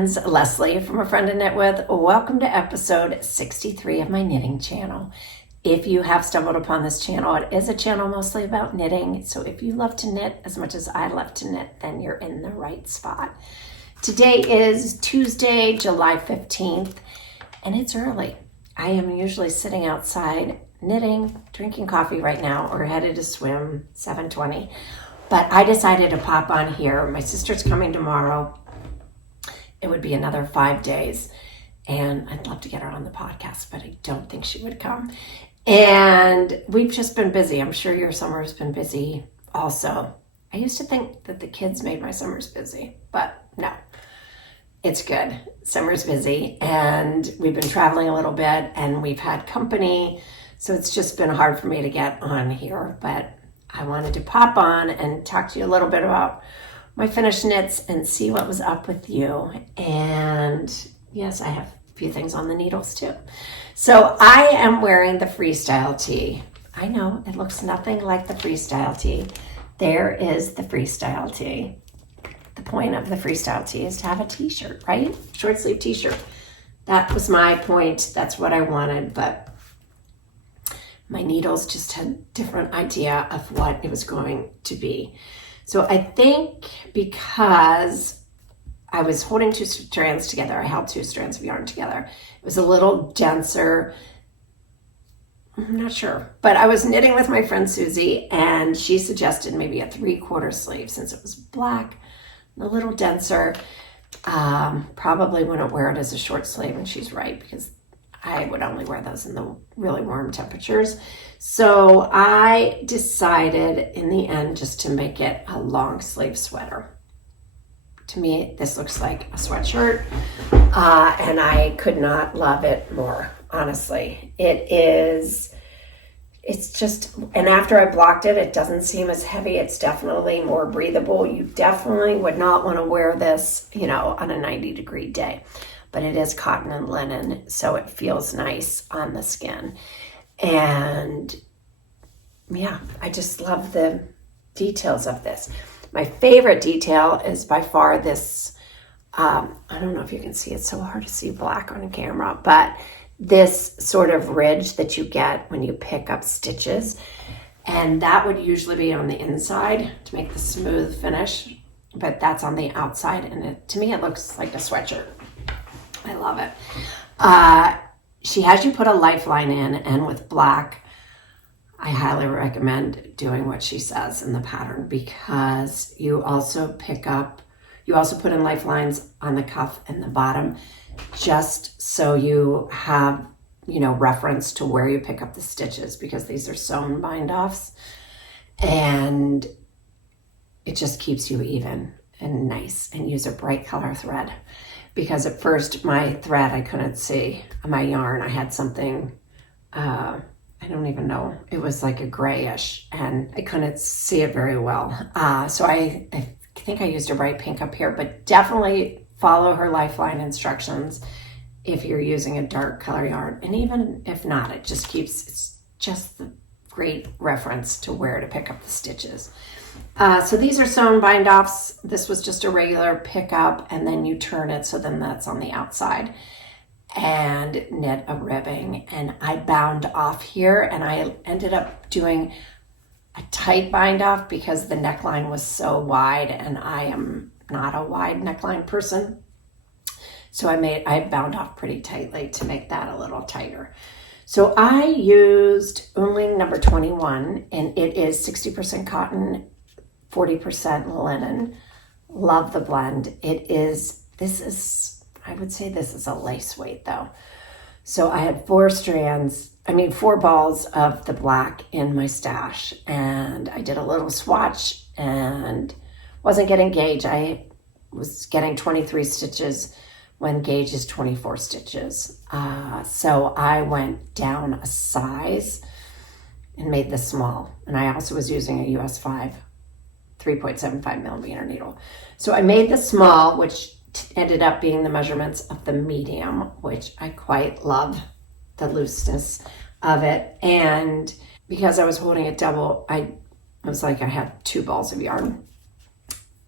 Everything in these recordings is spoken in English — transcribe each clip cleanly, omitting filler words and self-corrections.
friends, Leslie from A Friend to Knit With. Welcome to episode 63 of my knitting channel. If you have stumbled upon this channel, it is a channel mostly about knitting. So if you love to knit as much as I love to knit, then you're in the right spot. Today is Tuesday, July 15th, and it's early. I am usually sitting outside knitting, drinking coffee right now, or headed to swim, 7:20. But I decided to pop on here. My sister's coming tomorrow. It would be another 5 days. And I'd love to get her on the podcast, but I don't think she would come. And we've just been busy. I'm sure your summer has been busy also. I used to think that the kids made my summers busy, but no. It's good. Summer's busy. And we've been traveling a little bit and we've had company. So it's just been hard for me to get on here, but I wanted to pop on and talk to you a little bit about my finished knits and see what was up with you. And yes, I have a few things on the needles too. So I am wearing the Freestyle tee. I know it looks nothing like the Freestyle tee. There is the Freestyle tee. The point of the Freestyle tee is to have a t-shirt, right? Short sleeve t-shirt. That was my point. That's what I wanted, but my needles just had a different idea of what it was going to be. So I think because I was holding two strands together, I held two strands of yarn together. It was a little denser. I'm not sure, but I was knitting with my friend Susie and she suggested maybe a 3/4 sleeve since it was black, a little denser. Probably wouldn't wear it as a short sleeve, and she's right because I would only wear those in the really warm temperatures. So I decided in the end just to make it a long sleeve sweater. To me, this looks like a sweatshirt, and I could not love it more, honestly. It's just, and after I blocked it, it doesn't seem as heavy. It's definitely more breathable. You definitely would not want to wear this, on a 90-degree day. But it is cotton and linen, so it feels nice on the skin. And yeah, I just love the details of this. My favorite detail is by far this, I don't know if you can see, it's so hard to see black on camera, but this sort of ridge that you get when you pick up stitches. And that would usually be on the inside to make the smooth finish, but that's on the outside. And to me, it looks like a sweatshirt. I love it. She has you put a lifeline in, and with black, I highly recommend doing what she says in the pattern because you also put in lifelines on the cuff and the bottom just so you have, reference to where you pick up the stitches because these are sewn bind-offs and it just keeps you even and nice, and use a bright color thread. Because at first my thread, I couldn't see my yarn. I had something, I don't even know. It was like a grayish and I couldn't see it very well. So I think I used a bright pink up here, but definitely follow her lifeline instructions if you're using a dark color yarn. And even if not, it's just the great reference to where to pick up the stitches. So these are sewn bind-offs. This was just a regular pickup, and then you turn it so then that's on the outside and knit a ribbing. And I bound off here, and I ended up doing a tight bind-off because the neckline was so wide, and I am not a wide neckline person. So I bound off pretty tightly to make that a little tighter. So I used Onling number 21, and it is 60% cotton, 40% linen. Love the blend. I would say this is a lace weight though. So I had 4 balls of the black in my stash, and I did a little swatch and wasn't getting gauge. I was getting 23 stitches when gauge is 24 stitches. So I went down a size and made this small. And I also was using a US 5 3.75 millimeter needle. So I made the small, which ended up being the measurements of the medium, which I quite love the looseness of it. And because I was holding it double, I was like, I had 2 balls of yarn.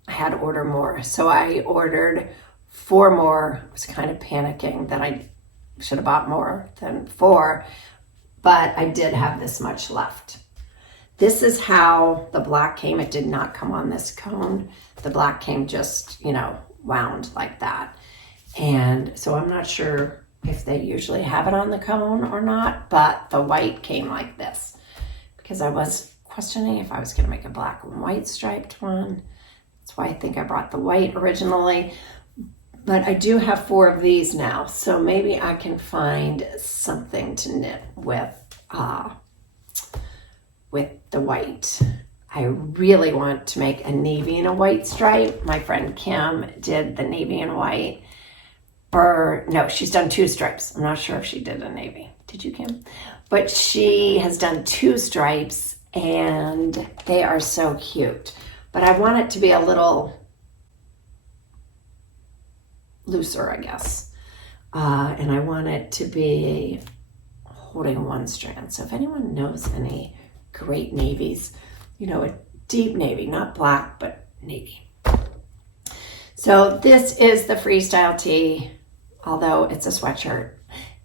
I had to order more. So I ordered 4 more. I was kind of panicking that I should have bought more than 4, but I did have this much left. This is how the black came. It did not come on this cone. The black came just, you know, wound like that. And so I'm not sure if they usually have it on the cone or not, but the white came like this because I was questioning if I was going to make a black and white striped one. That's why I think I brought the white originally. But I do have 4 of these now, so maybe I can find something to knit with the white. I really want to make a navy and a white stripe. My friend Kim did the navy and white. Or no, she's done 2 stripes. I'm not sure if she did a navy. Did you, Kim? But she has done 2 stripes, and they are so cute. But I want it to be a little looser, I guess. And I want it to be holding 1 strand. So if anyone knows any great navies, you know, a deep navy, not black, but navy. So this is the Freestyle tee, although it's a sweatshirt.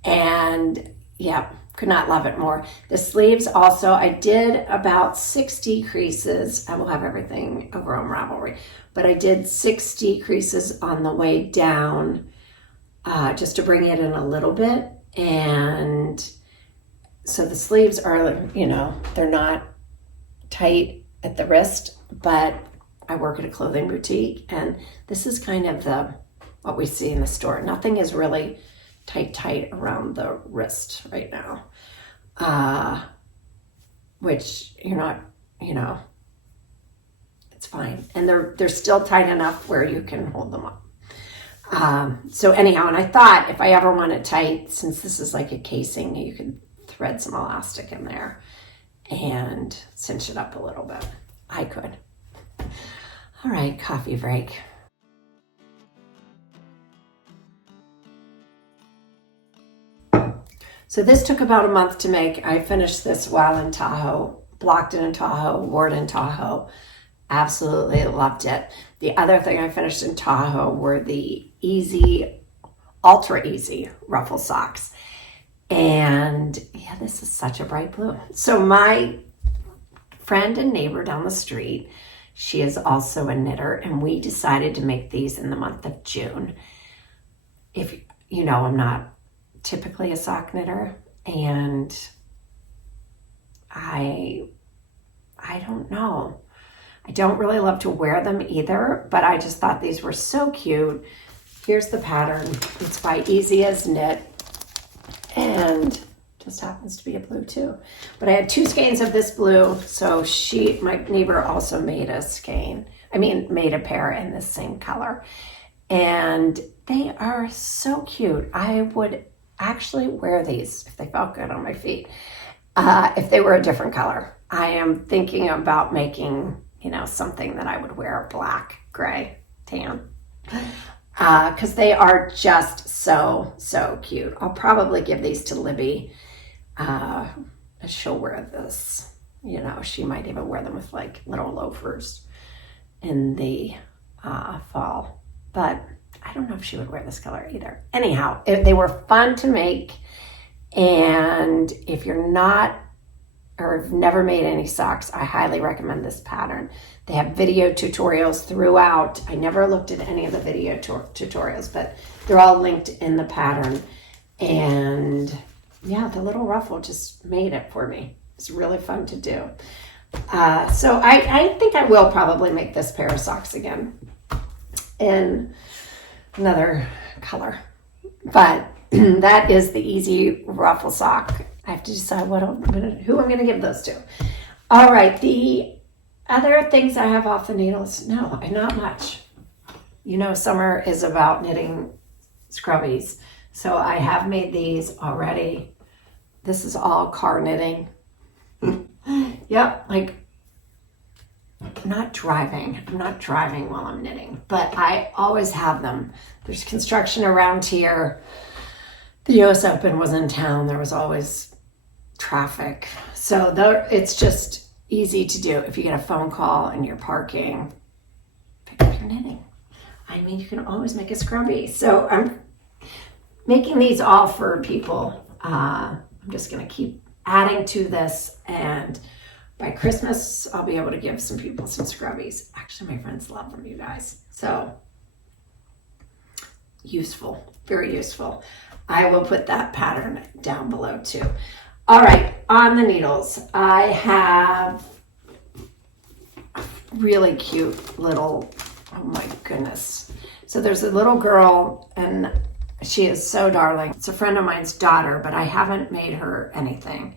And yeah, could not love it more. The sleeves also, I did about 60 creases. I will have everything over on Ravelry, but I did 60 creases on the way down just to bring it in a little bit. And so the sleeves are, you know, they're not tight at the wrist, but I work at a clothing boutique, and this is kind of what we see in the store. Nothing is really tight around the wrist right now, which you're not, you know, it's fine. And they're still tight enough where you can hold them up. So anyhow, and I thought if I ever want it tight, since this is like a casing, you could thread some elastic in there and cinch it up a little bit. I could. All right, coffee break. So this took about a month to make. I finished this while in Tahoe, blocked it in Tahoe, wore it in Tahoe. Absolutely loved it. The other thing I finished in Tahoe were the Ultra Easy Ruffle Socks. And yeah, this is such a bright blue. So my friend and neighbor down the street, she is also a knitter, and we decided to make these in the month of June. If you know, I'm not typically a sock knitter, and I don't know. I don't really love to wear them either, but I just thought these were so cute. Here's the pattern. It's by Easy as Knit, and just happens to be a blue too. But I had 2 skeins of this blue, so my neighbor also made a made a pair in the same color. And they are so cute. I would actually wear these if they felt good on my feet. If they were a different color. I am thinking about making, you know, something that I would wear black, gray, tan. Because they are just so cute. I'll probably give these to Libby. She'll wear this, you know, she might even wear them with like little loafers in the fall, but I don't know if she would wear this color either. Anyhow, they were fun to make, and if you're not or have never made any socks, I highly recommend this pattern. They have video tutorials throughout. I never looked at any of the video tutorials, but they're all linked in the pattern. And yeah, the little ruffle just made it for me. It's really fun to do. So I think I will probably make this pair of socks again in another color. But that is the Easy Ruffle Sock. I have to decide who I'm going to give those to. All right, the other things I have off the needles, no, not much. You know, summer is about knitting scrubbies. So I have made these already. This is all car knitting. Yep, like I'm not driving while I'm knitting, but I always have them. There's construction around here. The US Open was in town. There was always traffic. So it's just easy to do. If you get a phone call and you're parking, pick up your knitting. I mean, you can always make a scrubby. So I'm making these all for people. I'm just going to keep adding to this, and by Christmas, I'll be able to give some people some scrubbies. Actually, my friends love them, you guys. So useful, very useful. I will put that pattern down below too. All right, on the needles, I have really cute little, oh my goodness. So there's a little girl, and she is so darling. It's a friend of mine's daughter, but I haven't made her anything.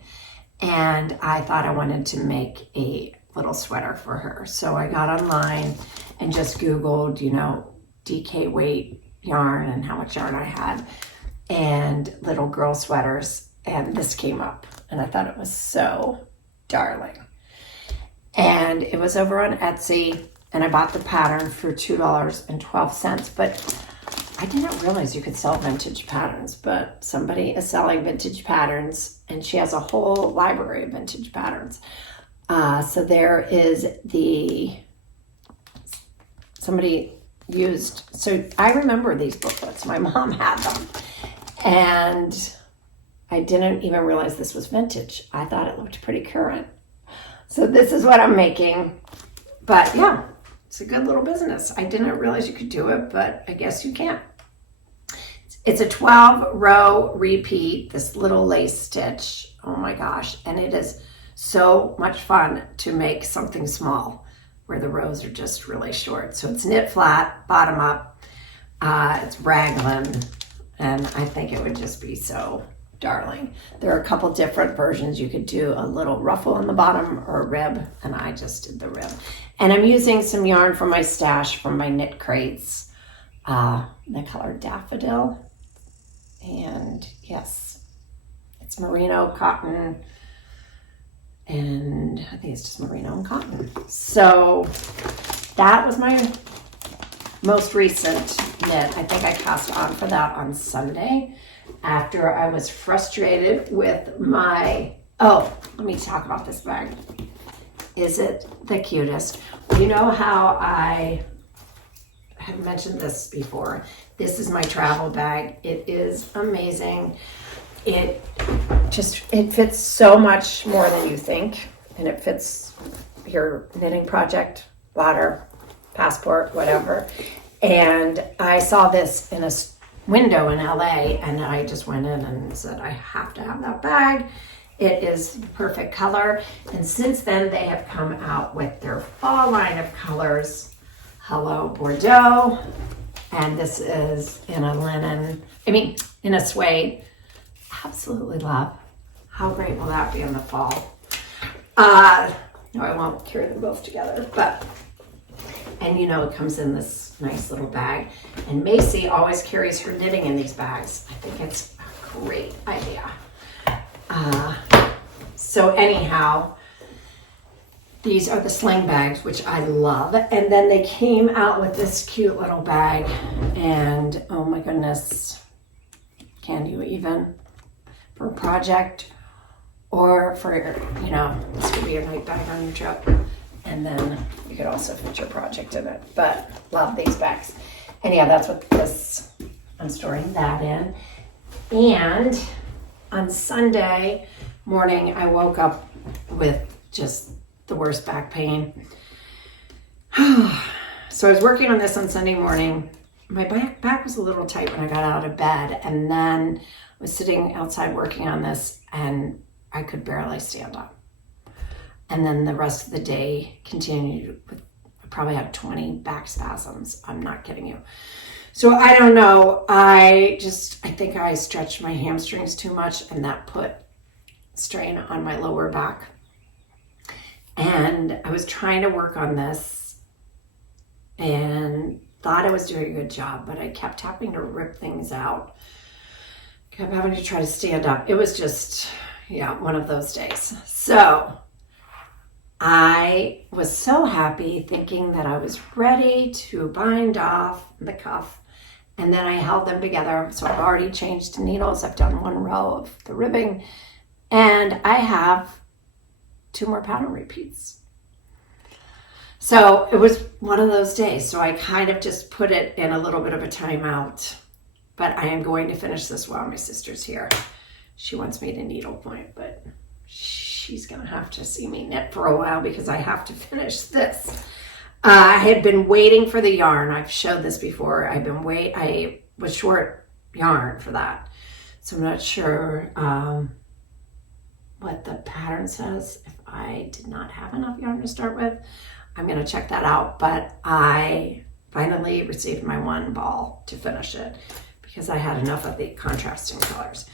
And I thought I wanted to make a little sweater for her. So I got online and just Googled, you know, DK weight yarn and how much yarn I had and little girl sweaters. And this came up, and I thought it was so darling. And it was over on Etsy, and I bought the pattern for $2.12, but I didn't realize you could sell vintage patterns, but somebody is selling vintage patterns, and she has a whole library of vintage patterns. So there is somebody used, so I remember these booklets. My mom had them, and I didn't even realize this was vintage. I thought it looked pretty current. So this is what I'm making, but yeah, it's a good little business. I didn't realize you could do it, but I guess you can. It's a 12-row repeat, this little lace stitch. Oh my gosh. And it is so much fun to make something small where the rows are just really short. So it's knit flat, bottom up. It's raglan, and I think it would just be so darling. There are a couple different versions. You could do a little ruffle on the bottom or a rib, and I just did the rib. And I'm using some yarn from my stash from my knit crates, the color Daffodil. And yes, it's merino cotton, and I think it's just merino and cotton. So that was my most recent knit. I think I cast on for that on Sunday after I was frustrated with my, oh, let me talk about this bag. Is it the cutest? You know how I have mentioned this before. This is my travel bag. It is amazing. It fits so much more than you think, and it fits your knitting project, water, passport, whatever. And I saw this in a window in LA, and I just went in and said, I have to have that bag. It is the perfect color. And since then, they have come out with their fall line of colors. Hello, Bordeaux. And this is in a linen, in a suede. Absolutely love. How great will that be in the fall? No, I won't carry them both together, but, and you know, it comes in this nice little bag. And Macy always carries her knitting in these bags. I think it's a great idea. So anyhow, these are the sling bags, which I love. And then they came out with this cute little bag. And oh my goodness, can you even? For a project or for, this could be your night bag on your trip. And then you could also fit your project in it. But love these bags. And yeah, that's what this, I'm storing that in. And on Sunday morning, I woke up with just the worst back pain. So I was working on this on Sunday morning. My back was a little tight when I got out of bed, and then I was sitting outside working on this, and I could barely stand up. And then the rest of the day continued with, I probably had 20 back spasms. I'm not kidding you. So I don't know. I think I stretched my hamstrings too much, and that put strain on my lower back. And I was trying to work on this and thought I was doing a good job, but I kept having to rip things out. Kept having to try to stand up. It was just, one of those days. So I was so happy thinking that I was ready to bind off the cuff. And then I held them together. So I've already changed to needles. I've done one row of the ribbing. And I have 2 more pattern repeats. So it was one of those days. So I kind of just put it in a little bit of a timeout. But I am going to finish this while my sister's here. She wants me to needlepoint, but she's going to have to see me knit for a while because I have to finish this. I had been waiting for the yarn. I've showed this before. I was short yarn for that. So I'm not sure what the pattern says. If I did not have enough yarn to start with, I'm going to check that out. But I finally received my one ball to finish it because I had enough of the contrasting colors.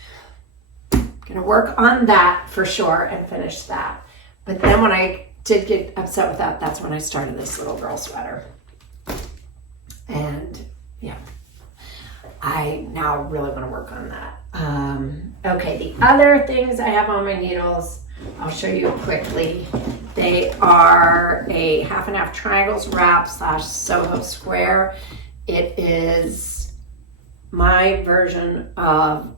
I'm going to work on that for sure and finish that. But then when I did get upset with that, that's when I started this little girl sweater. And yeah, I now really want to work on that. Okay, the other things I have on my needles, I'll show you quickly. They are a half and half triangles wrap / Soho square. It is my version of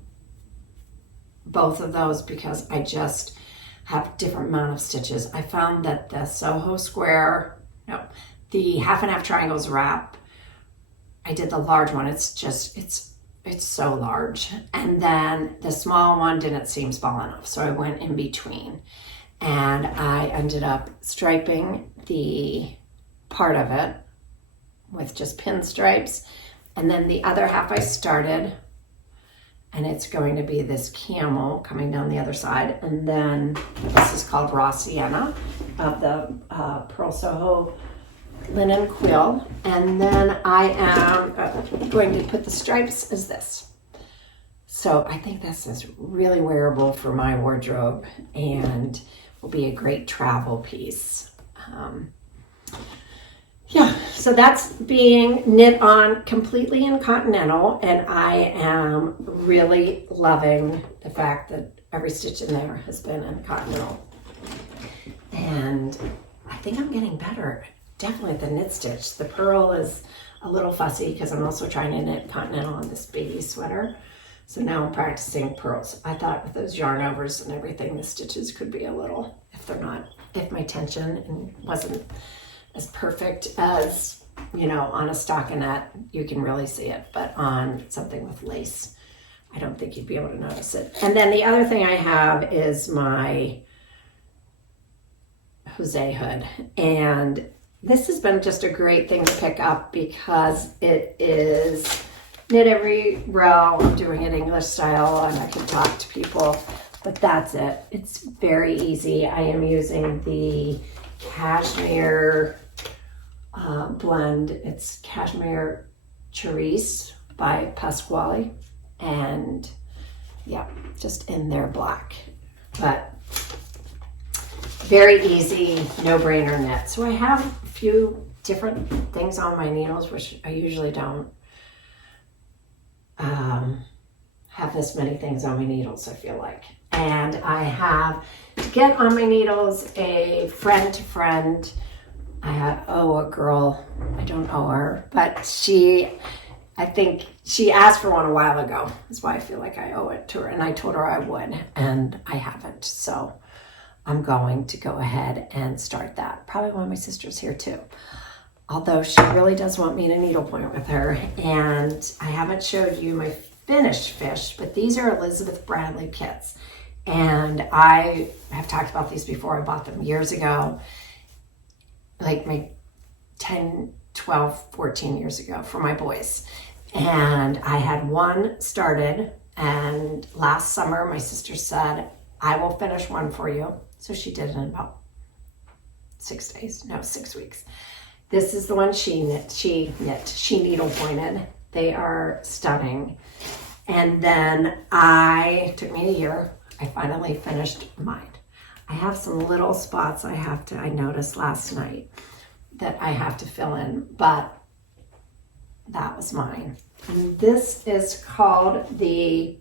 both of those because I just have different amount of stitches. I found that the Soho square, no, the half and half triangles wrap, I did the large one. It's so large. And then the small one didn't seem small enough. So I went in between and I ended up striping the part of it with just pin stripes. And then the other half I started, and it's going to be this camel coming down the other side. And then this is called Raw Sienna of the Purl Soho linen quill. And then I am going to put the stripes as this. So I think this is really wearable for my wardrobe and will be a great travel piece. Yeah, so that's being knit on completely in Continental, and I am really loving the fact that every stitch in there has been in Continental. And I think I'm getting better, definitely at the knit stitch. The purl is a little fussy because I'm also trying to knit Continental on this baby sweater. So now I'm practicing purls. I thought with those yarn overs and everything, the stitches could be a little, if my tension wasn't as perfect as, on a stockinette, you can really see it, but on something with lace, I don't think you'd be able to notice it. And then the other thing I have is my Jose hood. And this has been just a great thing to pick up because it is knit every row. I'm doing it English style and I can talk to people, but that's it. It's very easy. I am using the cashmere blend. It's Cashmere Charisse by Pasquale, and yeah, just in their black, but very easy, no-brainer knit. So I have a few different things on my needles, which I usually don't have this many things on my needles, I feel like. And I have to get on my needles a friend to friend. I owe a girl, I don't owe her, but I think she asked for one a while ago. That's why I feel like I owe it to her. And I told her I would, and I haven't. So I'm going to go ahead and start that. Probably when my sister's here too. Although she really does want me to needlepoint with her. And I haven't showed you my finished fish, but these are Elizabeth Bradley kits. And I have talked about these before. I bought them years ago, like my 10, 12, 14 years ago for my boys. And I had one started, and last summer my sister said, I will finish one for you. So she did it in about 6 weeks. This is the one she needlepointed. They are stunning. And then took me a year, I finally finished mine. I have some little spots I noticed last night that I have to fill in, but that was mine. And this is called the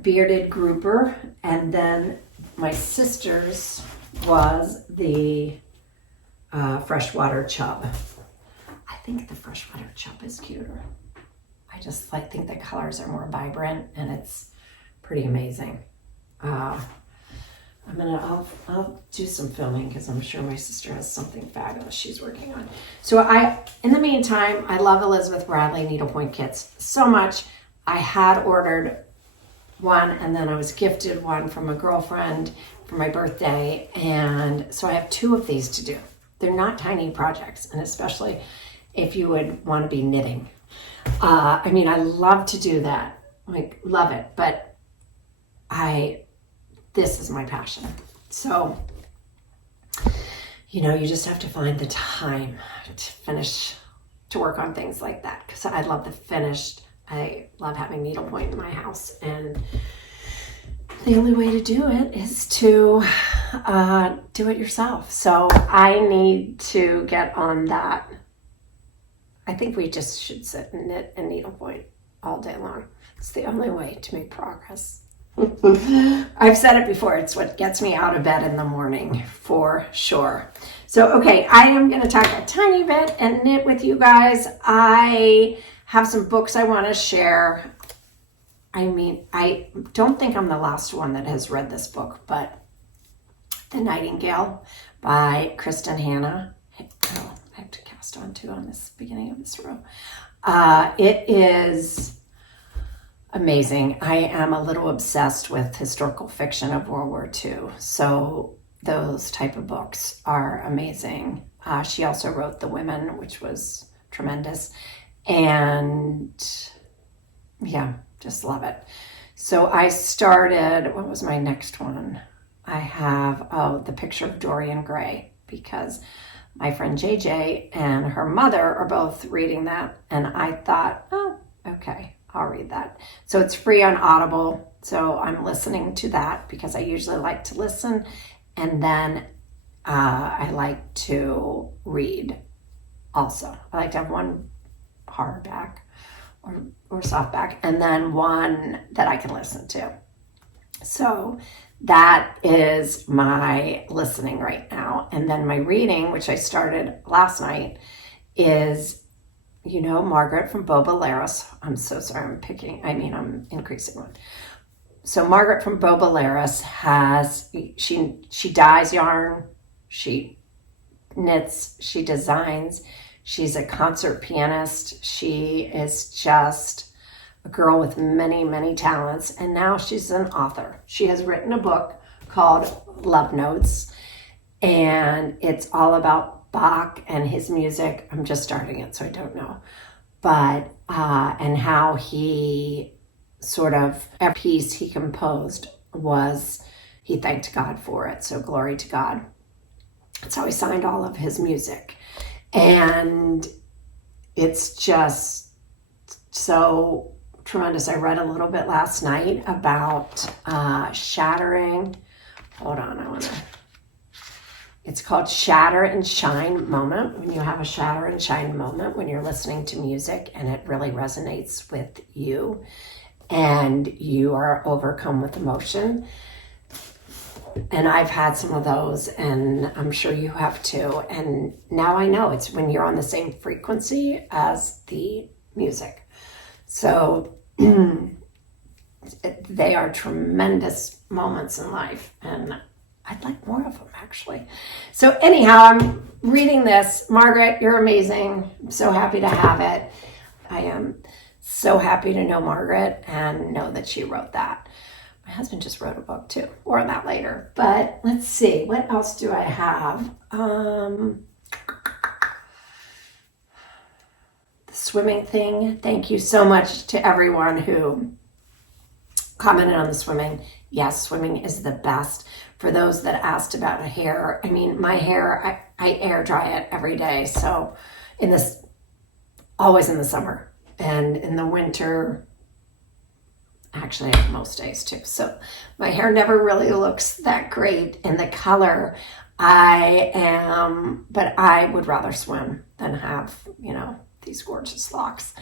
Bearded Grouper, and then my sister's was the Freshwater Chub. I think the Freshwater Chub is cuter. I just think the colors are more vibrant and it's pretty amazing. I'll do some filming because I'm sure my sister has something fabulous she's working on. So in the meantime, I love Elizabeth Bradley needlepoint kits so much. I had ordered one and then I was gifted one from a girlfriend for my birthday. And so I have 2 of these to do. They're not tiny projects, and especially if you would want to be knitting. I mean, I love to do that. Like, love it. But this is my passion. So, you just have to find the time to work on things like that. Because I love the finished. I love having needlepoint in my house. And the only way to do it is to do it yourself. So I need to get on that. I think we just should sit and knit and needlepoint all day long. It's the only way to make progress. I've said it before, it's what gets me out of bed in the morning, for sure. So, okay, I am going to talk a tiny bit and knit with you guys. I have some books I want to share. I mean, I don't think I'm the last one that has read this book, but The Nightingale by Kristen Hanna. Oh, I have to cast on too on this beginning of this row. It is amazing. I am a little obsessed with historical fiction of World War II. So those type of books are amazing. She also wrote The Women, which was tremendous. And yeah, just love it. So I started, what was my next one? I have, The Picture of Dorian Gray, because my friend JJ and her mother are both reading that. And I thought, oh, okay, I'll read that. So it's free on Audible. So I'm listening to that because I usually like to listen. And then I like to read also. I like to have one hardback or softback and then one that I can listen to. So that is my listening right now. And then my reading, which I started last night, is Margaret from Bobolaris. I'm so sorry, I'm increasing one. So Margaret from Bobolaris she dyes yarn, she knits, she designs, she's a concert pianist. She is just a girl with many, many talents. And now she's an author. She has written a book called Love Notes, and it's all about Bach and his music. I'm just starting it, so I don't know. But, and how he a piece he composed he thanked God for it. So glory to God. That's how he signed all of his music. And it's just so tremendous. I read a little bit last night about shattering. Hold on, it's called Shatter and Shine Moment. When you have a shatter and shine moment, when you're listening to music and it really resonates with you and you are overcome with emotion. And I've had some of those, and I'm sure you have too. And now I know it's when you're on the same frequency as the music. So they are tremendous moments in life, and I'd like more of them, actually. So anyhow, I'm reading this. Margaret, you're amazing. I'm so happy to have it. I am so happy to know Margaret and know that she wrote that. My husband just wrote a book too. More on that later. But let's see. What else do I have? The swimming thing. Thank you so much to everyone who commented on the swimming. Yes, swimming is the best. For those that asked about hair, my hair, I air dry it every day. So always in the summer, and in the winter, actually most days too. So my hair never really looks that great in the color. But I would rather swim than have, these gorgeous locks.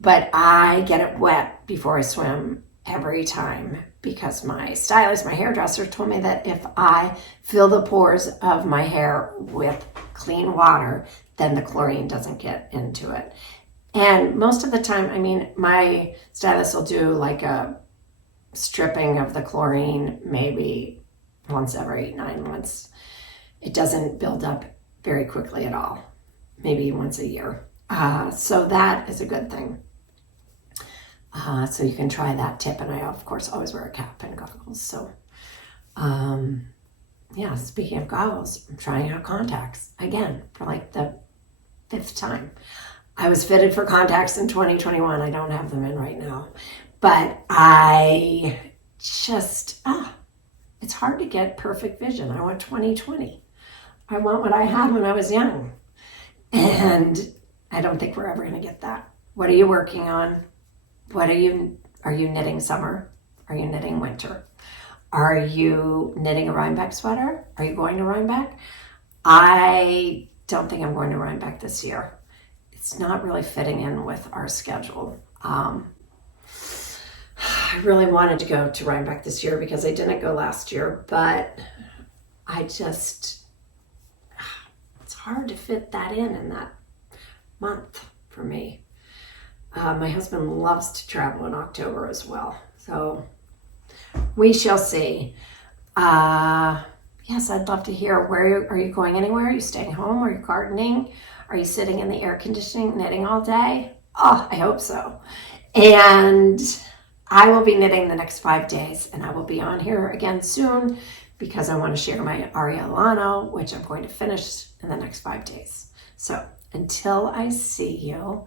But I get it wet before I swim every time, because my stylist, my hairdresser, told me that if I fill the pores of my hair with clean water, then the chlorine doesn't get into it. And most of the time, my stylist will do like a stripping of the chlorine maybe once every 9 months. It doesn't build up very quickly at all, maybe once a year. So that is a good thing. So you can try that tip. And I, of course, always wear a cap and goggles. So, yeah, speaking of goggles, I'm trying out contacts again for like the 5th time. I was fitted for contacts in 2021. I don't have them in right now. But I just, it's hard to get perfect vision. I want 20/20. I want what I had when I was young. And I don't think we're ever going to get that. What are you working on? Are you knitting summer? Are you knitting winter? Are you knitting a Rhinebeck sweater? Are you going to Rhinebeck? I don't think I'm going to Rhinebeck this year. It's not really fitting in with our schedule. I really wanted to go to Rhinebeck this year because I didn't go last year, but it's hard to fit that in that month for me. My husband loves to travel in October as well, so we shall see. Yes, I'd love to hear, are you going anywhere? Are you staying home? Are you gardening? Are you sitting in the air conditioning knitting all day? Oh, I hope so. And I will be knitting the next 5 days, and I will be on here again soon because I want to share my Aureliano, which I'm going to finish in the next 5 days. So until I see you,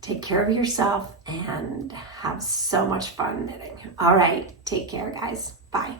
take care of yourself and have so much fun knitting. All right, take care, guys. Bye.